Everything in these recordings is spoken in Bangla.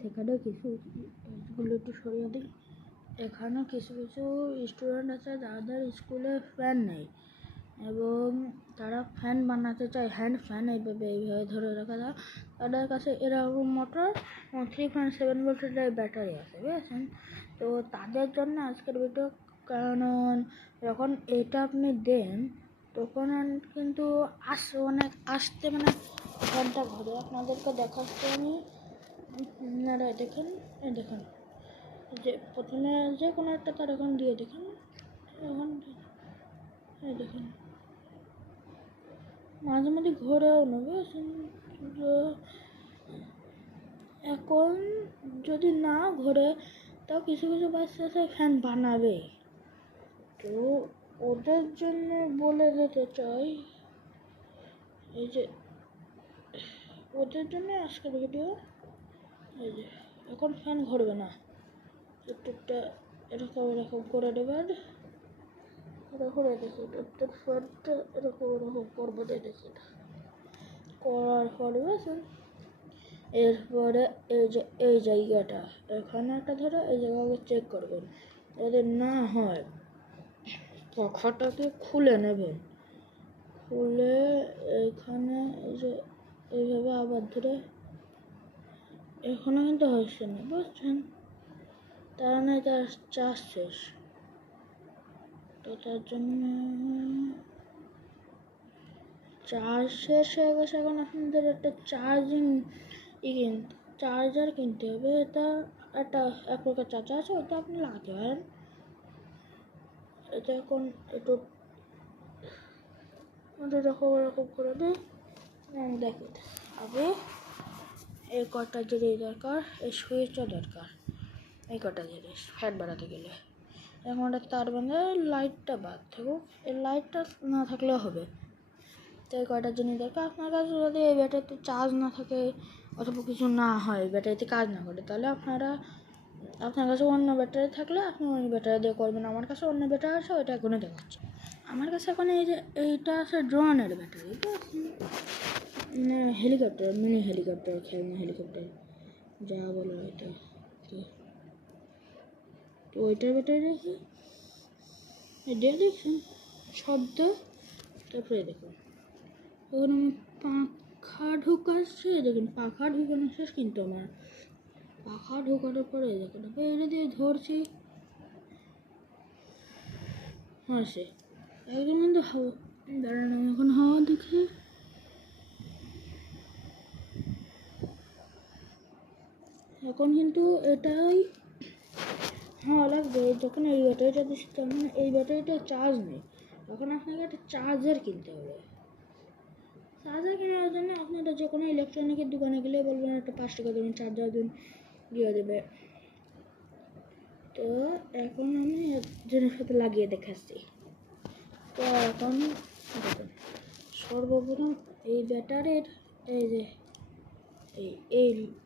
সেখানে এগুলো একটু সরিয়ে দিই। এখানে কিছু স্টুডেন্ট আছে যাদের স্কুলে ফ্যান নেই এবং তারা ফ্যান বানাতে চায়, হ্যান্ড ফ্যান এইভাবে ধরে রাখা যায়। তাদের কাছে এরকম মোটর 3.7 ভোল্টের ব্যাটারি আছে, বুঝেছেন? তো তাদের জন্য আজকের ভিডিও। কারণ যখন এটা আপনি দেন তখন কিন্তু অনেক আসতে ফ্যানটা ঘুরে। আপনাদেরকে দেখাচ্ছি আমি, আপনারা দেখেন। দেখেন যে প্রথমে যে কোনো একটা তার এখন দিয়ে দেখেন, এখন দেখেন মাঝে মাঝে ঘোরেও না, বুঝেছেন? এখন যদি না ঘোরে তাও কিছু বাচ্চা আছে ফ্যান বানাবে। তো ওদের জন্য বলে দিতে চাই, এই যে ওদের জন্য আজকের ভিডিও। এই যে এখন ফ্যান ঘুরবে না, একটুটা এরকম করে দেবেন। করে দেখি ফ্যানটা এরকম করবো, দেখি করার পরে বুঝেছেন। এরপরে এই জায়গাটা এখানে একটা ধরে এই জায়গাকে চেক করবেন। যদি না হয় পাখাটাকে খুলে নেবেন, খুলে এখানে এই যে এইভাবে আবার ধরে, এখনো কিন্তু হচ্ছে না, বুঝছেন? তার নয় তার চার্জ শেষ। তো তার জন্য চার্জ শেষ হয়ে গেছে। এখন আপনাদের একটা চার্জার কিনতে হবে। এটা একটা এক প্রকার চার্জার আছে, ওটা আপনি লাগাতে পারেন। এটা এখন একটু এরকম করে দিই, দেখি। আগে এই কটা জিনিস দরকার, এই সুইচটা দরকার, এই কটা জিনিস ফ্যান বাড়াতে গেলে। এখন একটা তার বাঁধে লাইটটা বাদ থাকুক, এই লাইটটা না থাকলেও হবে। তো এই কয়টা জিনিস দরকার। আপনার কাছে যদি এই ব্যাটারিতে চার্জ না থাকে অথবা কিছু না হয়, ব্যাটারিতে কাজ না করে, তাহলে আপনার কাছে অন্য ব্যাটারি থাকলে আপনি ওই ব্যাটারি দিয়ে করবেন। আমার কাছে অন্য ব্যাটারি আছে, ওইটা এখনই দেখাচ্ছি। আমার কাছে এখন এইটা আছে ড্রোনের ব্যাটারি, হেলিকপ্টার, মিনি হেলিকপ্টার, খেলনা হেলিকপ্টার যা বলো এটা। তো ওইটার ব্যাটারি দেখি, এটা দেখুন শব্দ। তারপরে দেখুন ওখানে আমি পাখা ঢুকাচ্ছি, দেখুন পাখা ঢুকানো শেষ। কিন্তু আমার পাখা ঢোকানোর পরে দেখুন এটা দিয়ে ধরছি, সে একদম কিন্তু হাওয়া দাঁড়ানো। এখন হাওয়া দেখি, এখন কিন্তু এটাই হাওয়া লাগবে। যখন এই ব্যাটারিটা দিচ্ছি তখন এই ব্যাটারিটা চার্জ নেই, তখন আপনাকে একটা চার্জার কিনতে হবে। চার্জার কেনার জন্য আপনারা যে কোনো ইলেকট্রনিকের দোকানে গেলে বলবেন একটা 5 টাকা দিন চার্জার দিন, দিয়ে দেবে। তো এখন আমি একজনের সাথে লাগিয়ে দেখাচ্ছি। তো এখন দেখুন, সর্বপ্রথম এই ব্যাটারির এই যে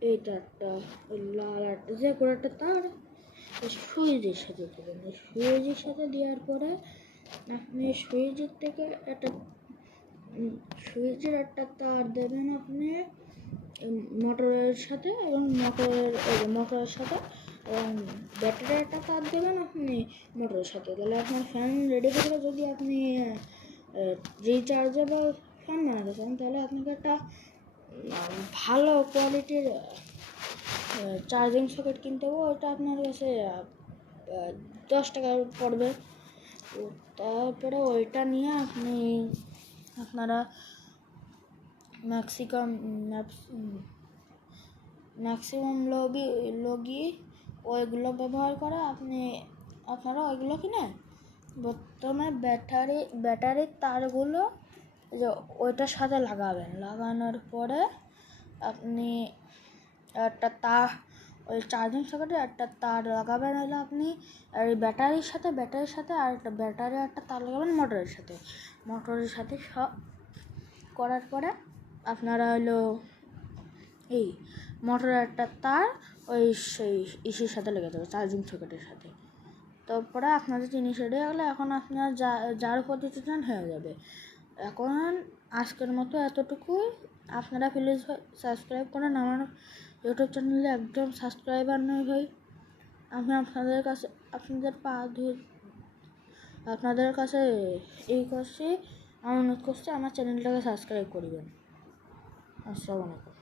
এই তারটা, ওই লাল আটটা যে কোনো একটা তার সুইচের সাথে দেবেন। সুইচের সাথে দেওয়ার পরে আপনি সুইচের থেকে সুইচের একটা তার দেবেন আপনি মোটরের সাথে, এবং মোটরের সাথে, এবং ব্যাটারির একটা তার দেবেন আপনি মোটরের সাথে। তাহলে আপনার ফ্যান রেডি হয়ে গেলে, যদি আপনি রিচার্জেবল ফ্যান বানাতে চান তাহলে আপনাকে একটা ভালো কোয়ালিটির চার্জিং সকেট কিনতে হবে। ওটা আপনার কাছে 10 টাকা পড়বে। তারপরে ওইটা নিয়ে আপনারা ম্যাক্সিমাম লগি ওইগুলো ব্যবহার করে আপনারা ওইগুলো কিনে প্রথমে ব্যাটারির তারগুলো যে ওইটার সাথে লাগাবেন। লাগানোর পরে আপনি একটা তার, ওই চার্জিং সকেটে একটা তার লাগাবেন। হলে আপনি ব্যাটারির সাথে আর একটা ব্যাটারি একটা তার লাগাবেন মোটরের সাথে সব করার পরে আপনারা এই মোটরের একটা তার ওই সেই ইসের সাথে লেগে যাবে, চার্জিং সকেটের সাথে। তারপরে আপনাদের জিনিস রেডি হলে এখন আপনারা যার পদ্ধতি চান হয়ে যাবে। এখন আজকের মতো এতটুকুই। আপনারা প্লিজ সাবস্ক্রাইব করেন আমার ইউটিউব চ্যানেলে একদম সাবস্ক্রাইবার নয় ভাই। আমি আপনাদের কাছে আপনাদের কাছে এই করছি, অনুরোধ করছি আমার চ্যানেলটাকে সাবস্ক্রাইব করবেন। আসসালামু আলাইকুম।